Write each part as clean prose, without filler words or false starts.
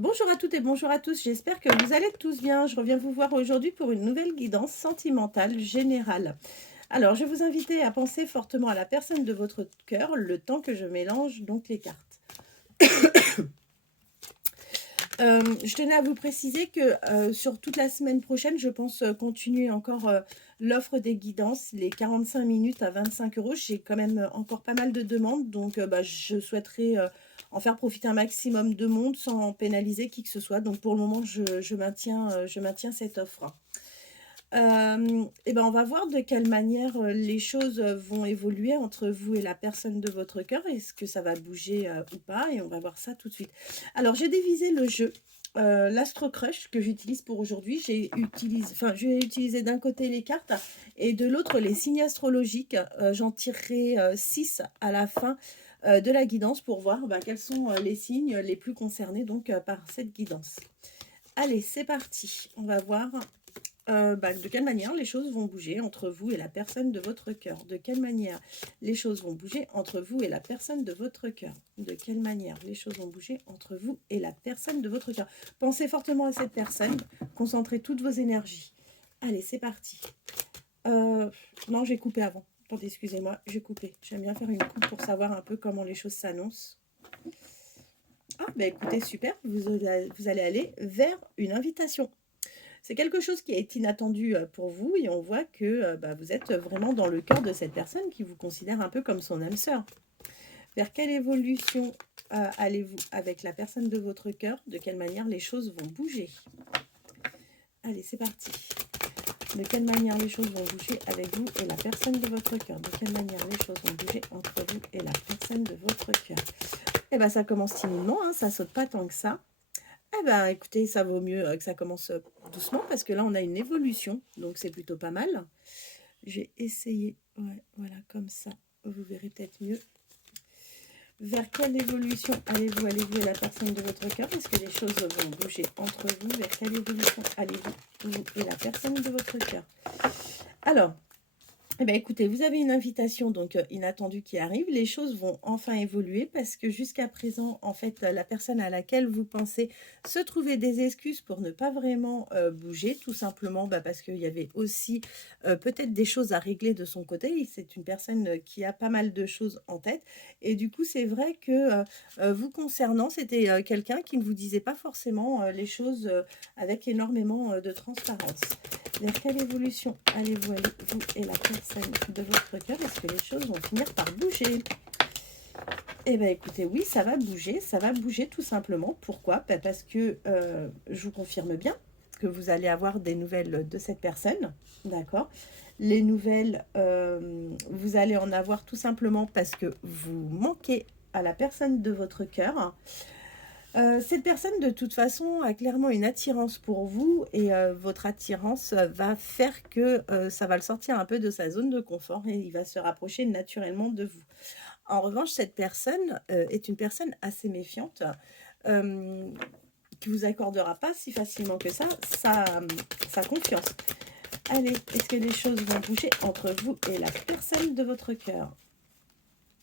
Bonjour à toutes et bonjour à tous, j'espère que vous allez tous bien. Je reviens vous voir aujourd'hui pour une nouvelle guidance sentimentale générale. Alors, je vais vous inviter à penser fortement à la personne de votre cœur, le temps que je mélange donc les cartes. Je tenais à vous préciser que sur toute la semaine prochaine, je pense continuer encore l'offre des guidances, les 45 minutes à 25 €. J'ai quand même encore pas mal de demandes, donc je souhaiterais en faire profiter un maximum de monde sans pénaliser qui que ce soit. Donc pour le moment, je maintiens cette offre. Et ben, on va voir de quelle manière les choses vont évoluer entre vous et la personne de votre cœur. Est-ce que ça va bouger ou pas? Et on va voir ça tout de suite. Alors, j'ai divisé le jeu. L'Astro Crush que j'utilise pour aujourd'hui, je vais utiliser d'un côté les cartes et de l'autre les signes astrologiques. J'en tirerai 6 à la fin de la guidance pour voir quels sont les signes les plus concernés donc par cette guidance. Allez, c'est parti. On va voir de quelle manière les choses vont bouger entre vous et la personne de votre cœur. De quelle manière les choses vont bouger entre vous et la personne de votre cœur. De quelle manière les choses vont bouger entre vous et la personne de votre cœur. Pensez fortement à cette personne, concentrez toutes vos énergies. Allez, c'est parti. Non, j'ai coupé avant. Attendez, excusez-moi, j'ai coupé. J'aime bien faire une coupe pour savoir un peu comment les choses s'annoncent. Ah, écoutez, super, vous allez aller vers une invitation. C'est quelque chose qui est inattendu pour vous et on voit que vous êtes vraiment dans le cœur de cette personne qui vous considère un peu comme son âme sœur. Vers quelle évolution allez-vous avec la personne de votre cœur? De quelle manière les choses vont bouger? Allez, c'est parti. De quelle manière les choses vont bouger avec vous et la personne de votre cœur? De quelle manière les choses vont bouger entre vous et la personne de votre cœur? Eh bien, ça commence timidement, hein, ça saute pas tant que ça. Eh ben, écoutez, ça vaut mieux que ça commence doucement parce que là, on a une évolution, donc c'est plutôt pas mal. J'ai essayé, ouais, voilà, comme ça, vous verrez peut-être mieux. Vers quelle évolution allez-vous et la personne de votre cœur? Est-ce que les choses vont bouger entre vous? Vers quelle évolution allez-vous, vous et la personne de votre cœur? Alors, eh bien, écoutez, vous avez une invitation donc inattendue qui arrive. Les choses vont enfin évoluer parce que jusqu'à présent, en fait, la personne à laquelle vous pensez se trouvait des excuses pour ne pas vraiment bouger, tout simplement parce qu'il y avait aussi peut-être des choses à régler de son côté. C'est une personne qui a pas mal de choses en tête. Et du coup, c'est vrai que vous concernant, c'était quelqu'un qui ne vous disait pas forcément les choses avec énormément de transparence. Vers quelle évolution allez-vous vous et la personne de votre cœur? Est-ce que les choses vont finir par bouger? Eh bien, écoutez, oui, ça va bouger tout simplement. Pourquoi? Parce que je vous confirme bien que vous allez avoir des nouvelles de cette personne, d'accord? Les nouvelles, vous allez en avoir tout simplement parce que vous manquez à la personne de votre cœur. Cette personne, de toute façon, a clairement une attirance pour vous et votre attirance va faire que ça va le sortir un peu de sa zone de confort et il va se rapprocher naturellement de vous. En revanche, cette personne est une personne assez méfiante euh, qui vous accordera pas si facilement que ça sa confiance. Allez, est-ce que les choses vont bouger entre vous et la personne de votre cœur?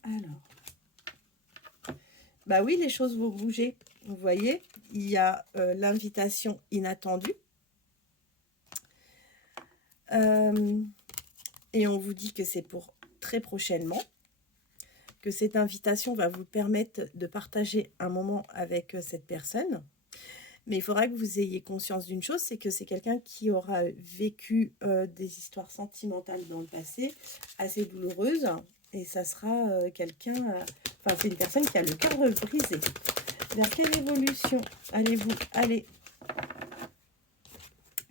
Alors, bah oui, les choses vont bouger. Vous voyez, il y a l'invitation inattendue. Et on vous dit que c'est pour très prochainement, que cette invitation va vous permettre de partager un moment avec cette personne. Mais il faudra que vous ayez conscience d'une chose, c'est que c'est quelqu'un qui aura vécu des histoires sentimentales dans le passé, assez douloureuses. Et ça sera quelqu'un, c'est une personne qui a le cœur brisé. Vers quelle évolution allez-vous aller?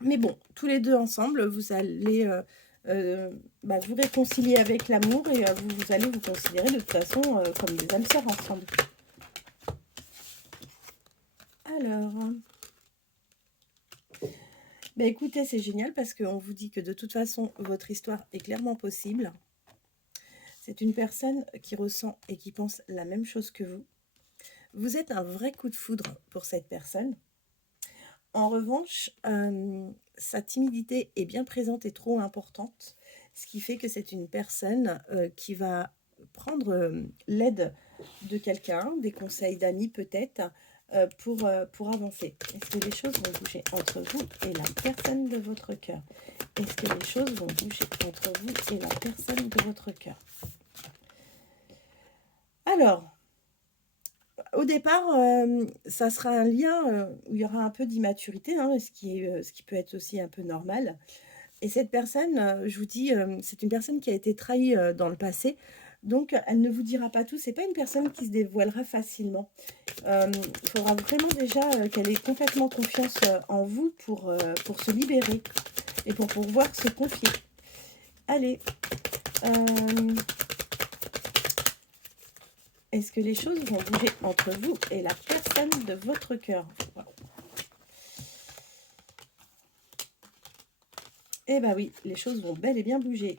Mais bon, tous les deux ensemble, vous allez vous réconcilier avec l'amour et vous allez vous considérer de toute façon comme des âmes sœurs ensemble. Alors, écoutez, c'est génial parce qu'on vous dit que de toute façon, votre histoire est clairement possible. C'est une personne qui ressent et qui pense la même chose que vous. Vous êtes un vrai coup de foudre pour cette personne. En revanche, sa timidité est bien présente et trop importante, ce qui fait que c'est une personne qui va prendre l'aide de quelqu'un, des conseils d'amis peut-être, pour avancer. Est-ce que les choses vont bouger entre vous et la personne de votre cœur? Est-ce que les choses vont bouger entre vous et la personne de votre cœur? Alors, au départ, ça sera un lien où il y aura un peu d'immaturité, hein, ce qui peut être aussi un peu normal. Et cette personne, je vous dis, c'est une personne qui a été trahie dans le passé. Donc, elle ne vous dira pas tout. C'est pas une personne qui se dévoilera facilement. Il faudra vraiment déjà qu'elle ait complètement confiance en vous pour se libérer et pour pouvoir se confier. Allez. Est-ce que les choses vont bouger entre vous et la personne de votre cœur? Wow. Eh bien oui, les choses vont bel et bien bouger.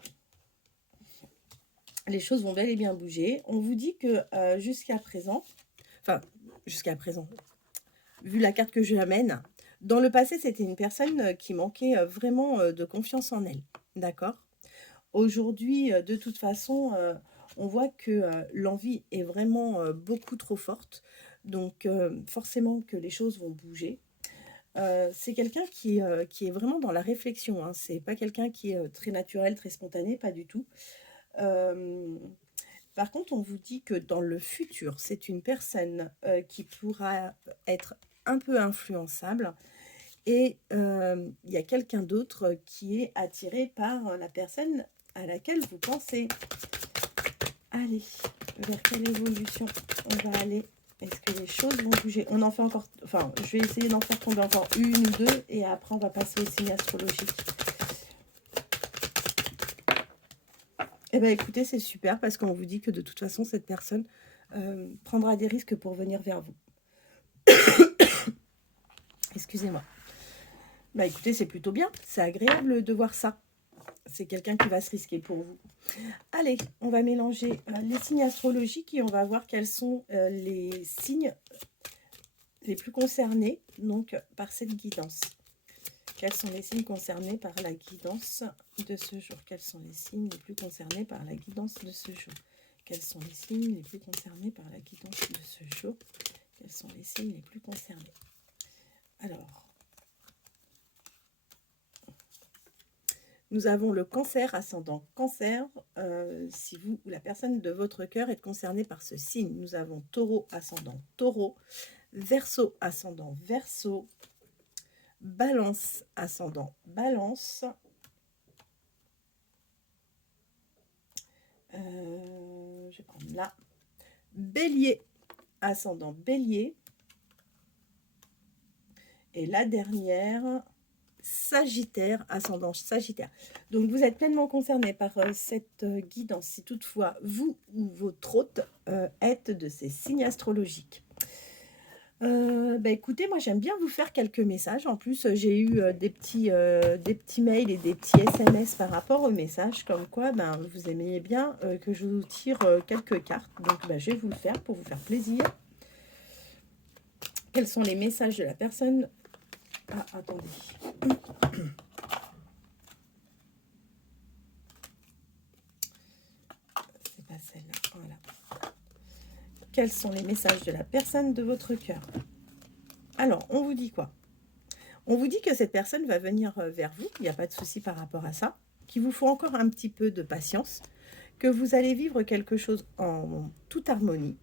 Les choses vont bel et bien bouger. On vous dit que jusqu'à présent, vu la carte que je amène, dans le passé, c'était une personne qui manquait vraiment de confiance en elle. D'accord? Aujourd'hui, de toute façon, on voit que l'envie est vraiment beaucoup trop forte. Donc, forcément que les choses vont bouger. C'est quelqu'un qui est vraiment dans la réflexion. Hein. C'est pas quelqu'un qui est très naturel, très spontané, pas du tout. Par contre, on vous dit que dans le futur, c'est une personne qui pourra être un peu influençable. Et il y a quelqu'un d'autre qui est attiré par la personne à laquelle vous pensez. Allez, vers quelle évolution on va aller? Est-ce que les choses vont bouger? On en fait encore, enfin, je vais essayer d'en faire tomber encore une ou deux, et après on va passer au signe astrologique. Eh bien écoutez, c'est super, parce qu'on vous dit que de toute façon, cette personne prendra des risques pour venir vers vous. Excusez-moi. Bah écoutez, c'est plutôt bien, c'est agréable de voir ça. C'est quelqu'un qui va se risquer pour vous. Allez, on va mélanger les signes astrologiques et on va voir quels sont les signes les plus concernés donc, par cette guidance. Quels sont les signes concernés par la guidance de ce jour? Quels sont les signes les plus concernés par la guidance de ce jour? Quels sont les signes les plus concernés par la guidance de ce jour? Quels sont les signes les plus concernés? Alors, nous avons le cancer, ascendant cancer. Si vous ou la personne de votre cœur est concernée par ce signe, nous avons taureau, ascendant taureau, verseau, ascendant verseau, balance, ascendant balance, je vais prendre là, bélier, ascendant bélier, et la dernière, Sagittaire, ascendant Sagittaire. Donc vous êtes pleinement concerné par cette guidance, si toutefois vous ou votre hôte êtes de ces signes astrologiques. Écoutez, moi j'aime bien vous faire quelques messages. En plus, j'ai eu des petits mails et des petits SMS par rapport aux messages, comme quoi vous aimiez bien que je vous tire quelques cartes. Donc je vais vous le faire pour vous faire plaisir. Quels sont les messages de la personne? Ah, attendez. C'est pas celle-là. Voilà. Quels sont les messages de la personne de votre cœur? Alors, on vous dit quoi? On vous dit que cette personne va venir vers vous, il n'y a pas de souci par rapport à ça, qu'il vous faut encore un petit peu de patience, que vous allez vivre quelque chose en toute harmonie,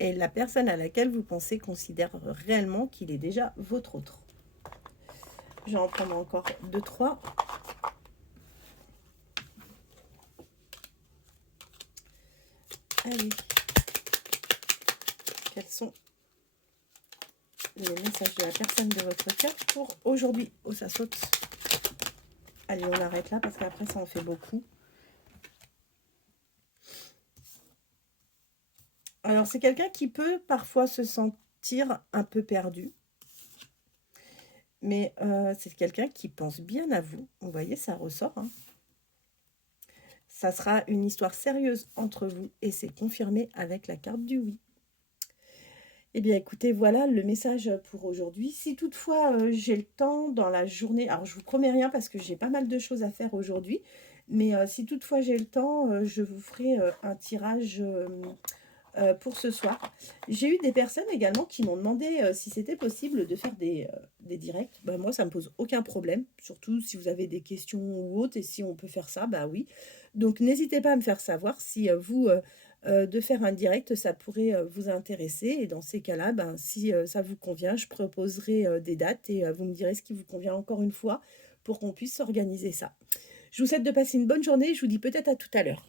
et la personne à laquelle vous pensez considère réellement qu'il est déjà votre autre. Je vais en prendre encore 2, 3. Allez. Quels sont les messages de la personne de votre cœur pour aujourd'hui? Oh, ça saute. Allez, on arrête là parce qu'après, ça en fait beaucoup. Alors, c'est quelqu'un qui peut parfois se sentir un peu perdu. Mais c'est quelqu'un qui pense bien à vous. Vous voyez, ça ressort. Hein. Ça sera une histoire sérieuse entre vous et c'est confirmé avec la carte du oui. Eh bien, écoutez, voilà le message pour aujourd'hui. Si toutefois j'ai le temps dans la journée, alors je vous promets rien parce que j'ai pas mal de choses à faire aujourd'hui, mais si toutefois j'ai le temps, je vous ferai un tirage pour ce soir. J'ai eu des personnes également qui m'ont demandé, si c'était possible de faire des directs. Bah, moi, ça me pose aucun problème, surtout si vous avez des questions ou autres et si on peut faire ça, bah, oui. Donc n'hésitez pas à me faire savoir si, de faire un direct, ça pourrait, vous intéresser et dans ces cas-là, ben, si, ça vous convient, je proposerai, des dates et vous me direz ce qui vous convient encore une fois pour qu'on puisse organiser ça. Je vous souhaite de passer une bonne journée, je vous dis peut-être à tout à l'heure.